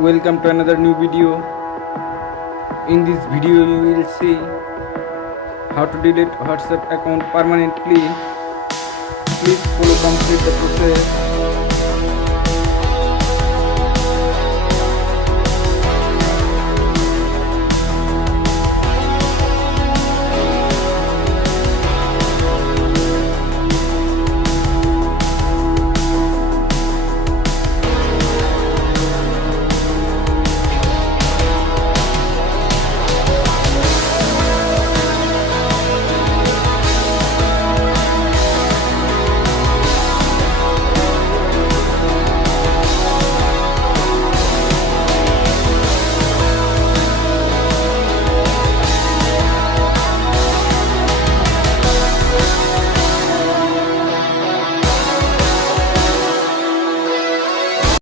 Welcome to another new video. In this video you will see how to delete WhatsApp account permanently. Please follow complete the process.